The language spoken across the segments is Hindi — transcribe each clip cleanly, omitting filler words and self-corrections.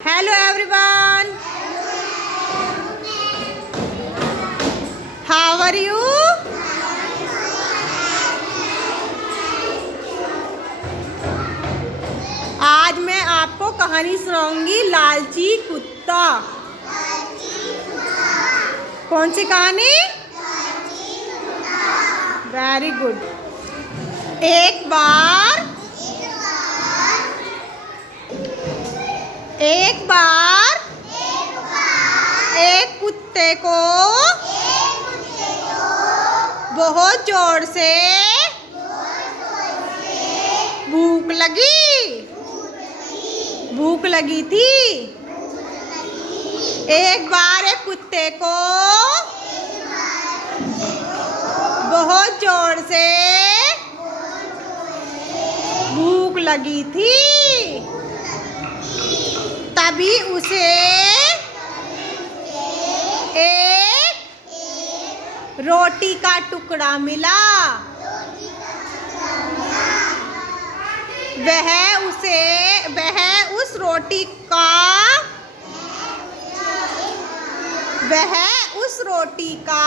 Hello everyone. How are you? आज मैं आपको कहानी सुनाऊंगी लालची कुत्ता। कौन सी कहानी? Very good. एक बार एक कुत्ते को बहुत जोर से भूख लगी थी। एक बार एक कुत्ते को बहुत जोर से भूख लगी थी। तभी उसे एक रोटी का टुकड़ा मिला। वह उस रोटी का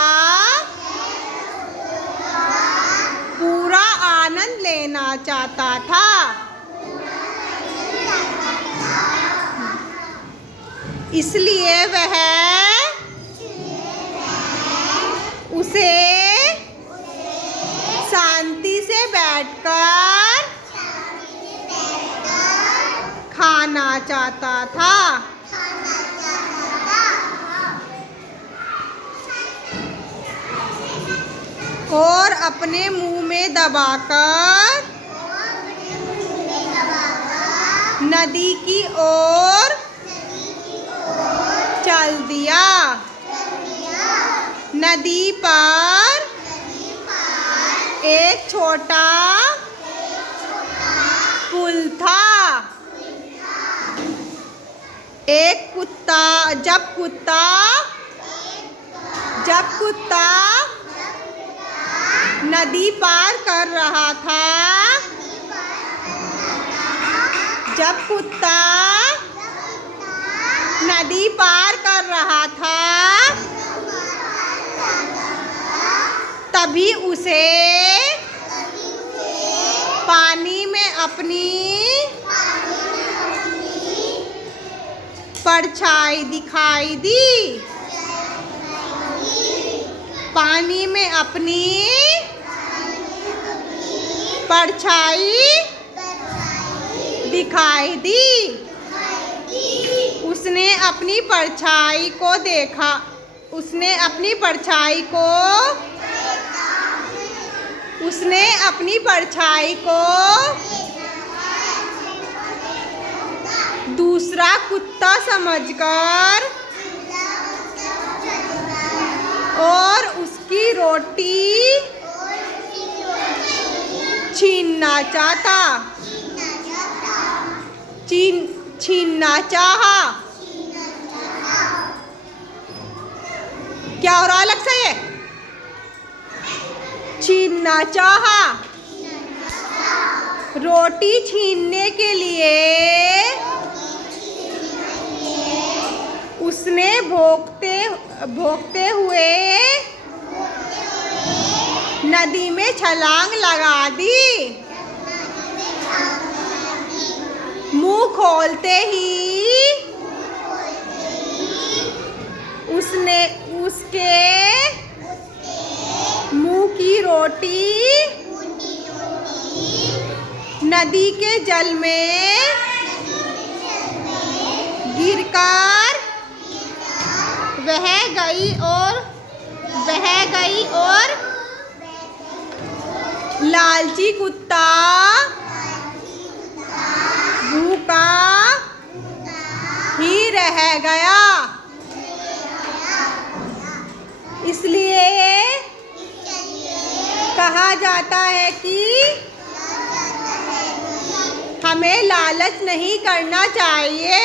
पूरा आनंद लेना चाहता था। इसलिए वह उसे शांति से बैठकर खाना चाहता था। और अपने मुंह में दबाकर नदी की ओर चल दिया। नदी पर एक छोटा पुल था। जब कुत्ता नदी पार कर रहा था, तभी उसे पानी में अपनी परछाई दिखाई दी। पानी में अपनी परछाई दिखाई दी। उसने अपनी परछाई को देखा। उसने अपनी परछाई को दूसरा कुत्ता समझकर और उसकी रोटी छीनना चाहा। क्या हो रहा है अलग से? ये छीनना चाहा। रोटी छीनने के लिए उसने भौंकते हुए नदी में छलांग लगा दी। मुंह खोलते ही उसके मुंह की रोटी नदी के जल में गिरकर बह गई और लालची कुत्ता भूखा ही रह गया। इसलिए कहा जाता है कि हमें लालच नहीं करना चाहिए।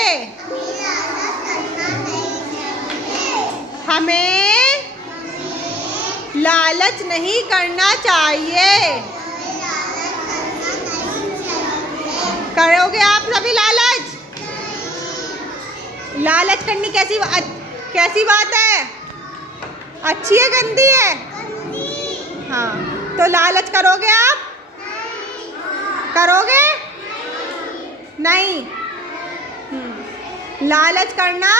करोगे आप सभी लालच? लालच करनी कैसी बात है? अच्छी है गंदी है? हाँ, तो लालच करोगे आप? करोगे? नहीं। लालच करना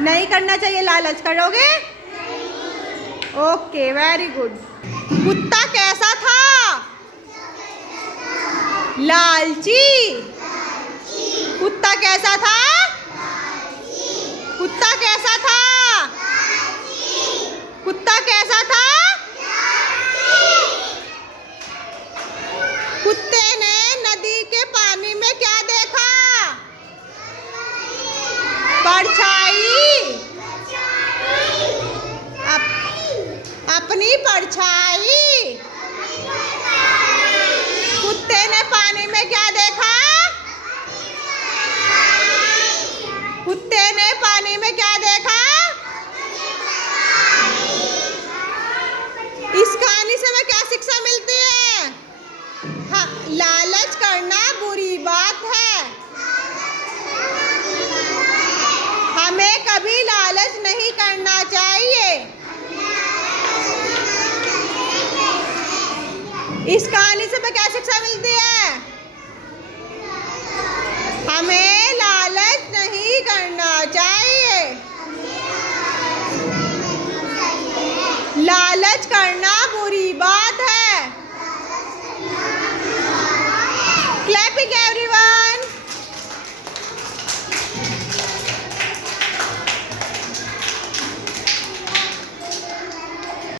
नहीं करना चाहिए। लालच करोगे? Okay, very good. कुत्ता कैसा था? लालची। कुत्ता कैसा था? कुत्ता कैसा था? कुत्ता कैसा था? कुत्ते ने नदी के पानी में क्या देखा? परछाई। अपनी परछाई। कुत्ते ने पानी में क्या देखा? कुत्ते ने पानी में क्या देखा? इस कहानी से हमें क्या शिक्षा मिलती है? हाँ, लालच करना बुरी बात है। हमें कभी लालच नहीं करना चाहिए। इस कहानी से हमें क्या शिक्षा मिलती है? हमें लालच नहीं करना चाहिए। लालच करना